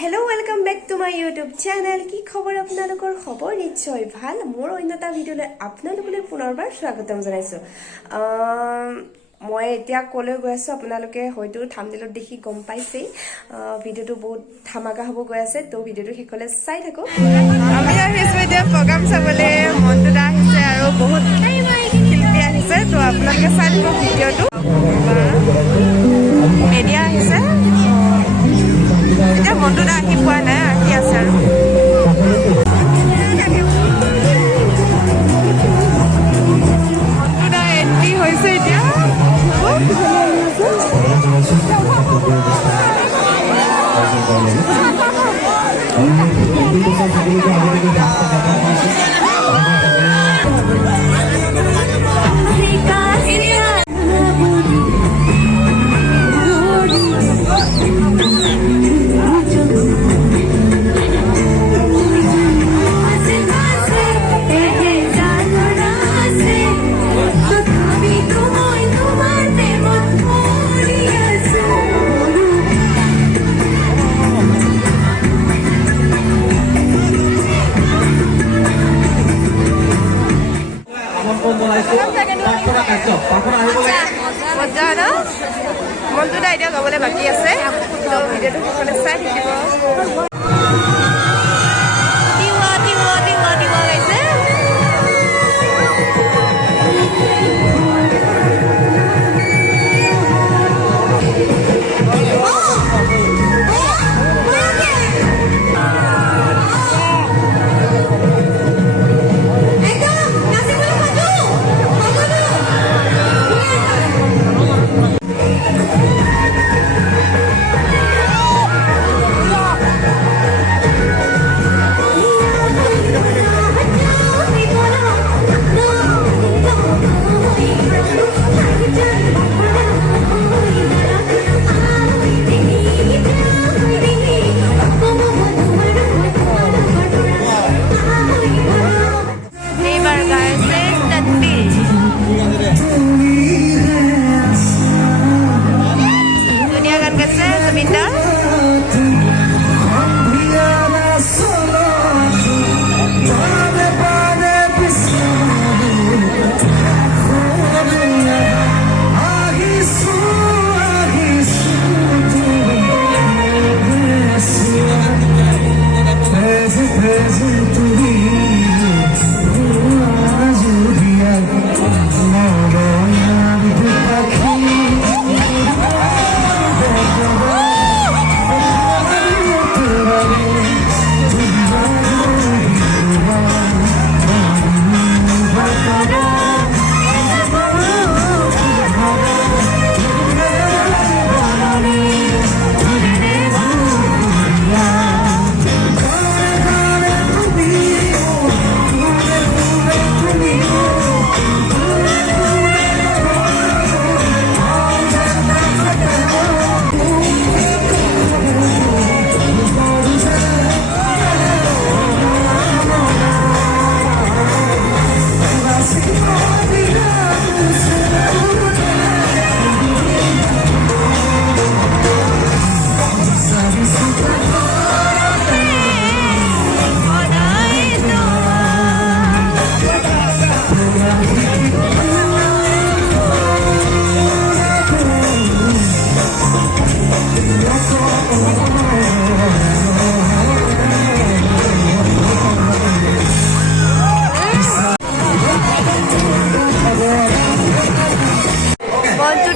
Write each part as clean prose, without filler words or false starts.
Hello, welcome back to my YouTube channel. কি খবৰ আপোনালোকৰ খবৰ নিশ্চয় ভাল মোৰ অন্যতা ভিডিঅলৈ আপোনালোকলৈ পুনৰবাৰ স্বাগতম জনাইছো মই এতিয়া কলৈ গৈ আছো আপোনালোকে হয়তো থাম্বনেলত দেখি গম পাইছে ভিডিঅটো বহুত ধামাকা হ'ব গৈ আছে তো ভিডিঅটো শেষলৈ চাই থাকক আমি আহিছো এতিয়া প্ৰগ্ৰাম চাবলে মনটো আহিছে আৰু বহুত শিল্পী আহিছে তো আপোনালোকে চাই থাকক ভিডিঅটো মিডিয়া আহিছে এতিয়া মনটো আহি পোৱা নাই আহি আছে আৰু মনটো এন্ট্ৰি হৈছে এতিয়া মনটো এতিয়া গাবলৈ বাকী আছে তো ভিডিঅ'টো সকলোৱে চাই থাকিব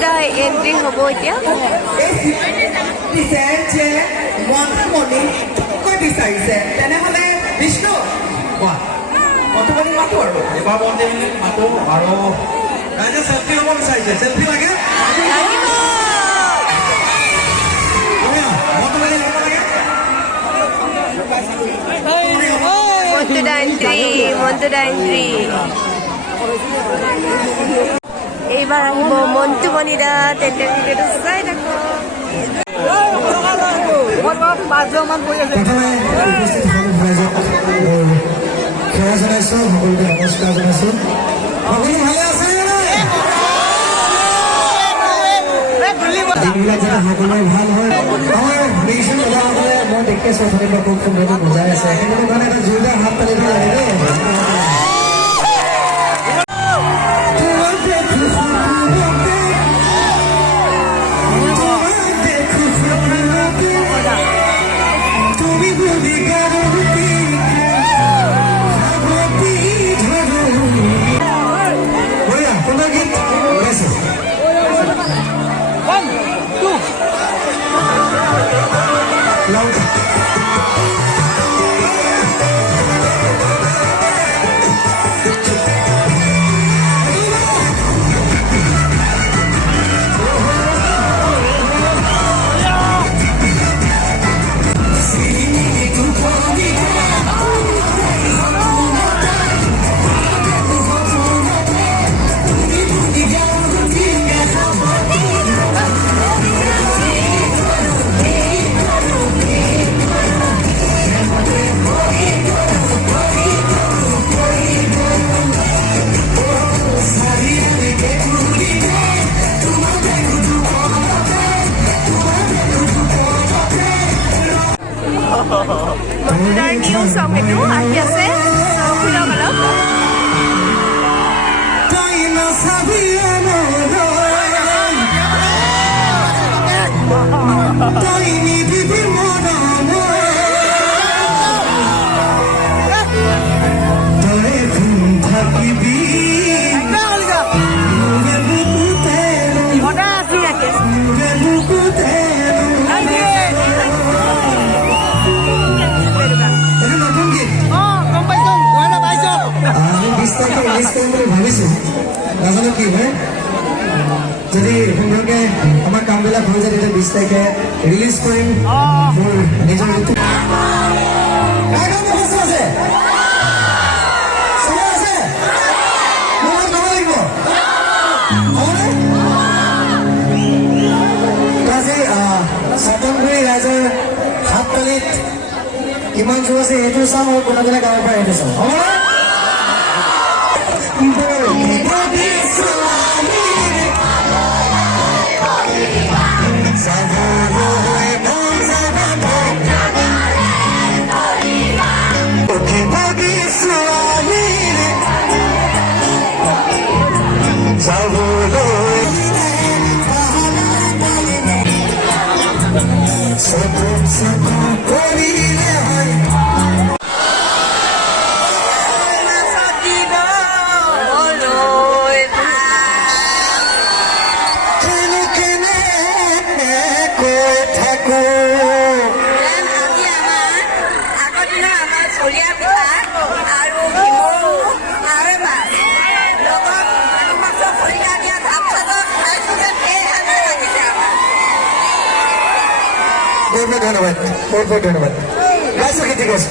গাইছে এন্ট্ৰি হ'ব এতিয়া যে মন্ত্ৰমণি কৈ বিচাৰিছে তেনেহ'লে বিষ্ণু মন্ত্ৰমণি মাতো আৰু এবাৰ মন্ত্ৰমণি মাতো আৰু ৰাইজে চেল্ফি ল'ব বিচাৰিছে চেল্ফি লাগে মন্টুদা এন্ট্ৰি এইবাৰ আহিব মন্টু মনিদা তেন্তে ভিডিঅ'টো চাই থাকক সেৱা জনাইছো সকলোকে নমস্কাৰ জনাইছো সকলো ভালে আছে দিনবিলাক যাতে সকলোৰে ভাল হয় আমাৰ মই দেখি আছোঁ অথনিৰ পৰা খুব সুন্দৰকৈ বুজাই আছে কিন্তু মানে এটা জোৰদাৰ হাত তালি দিব লাগে দেই মন্টুদাৰ নিউ চং এইটো আহি আছে শুনক অলপ ভাবিছোঁ নাজানো কি হয় যদি সুন্দৰকৈ আমাৰ কামবিলাক হৈ যায় তেতিয়া 20 তাৰিখে ৰিলিজ কৰিম মোৰ নিজৰ চাটনগুৰি ৰাইজৰ হাত তালিত কিমান জোৰ আছে এইটো চাওঁ আৰু কোনোজনে গাঁৱৰ পৰা এইটো চাওঁ হ'বনে ধন্যবাদ বহুত বহুত ধন্যবাদ গাইছো কি ঠিক আছে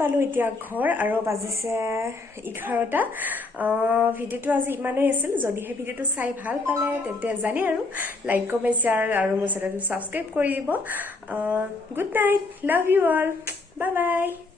পালোঁ এতিয়া ঘৰ আৰু বাজিছে 11টা ভিডিঅ'টো আজি ইমানেই আছিল যদিহে ভিডিঅ'টো চাই ভাল পালে তেন্তে জানে আৰু লাইক কমেণ্ট শ্বেয়াৰ আৰু মোৰ চেনেলটো ছাবস্ক্ৰাইব কৰি দিব good night love you all bye bye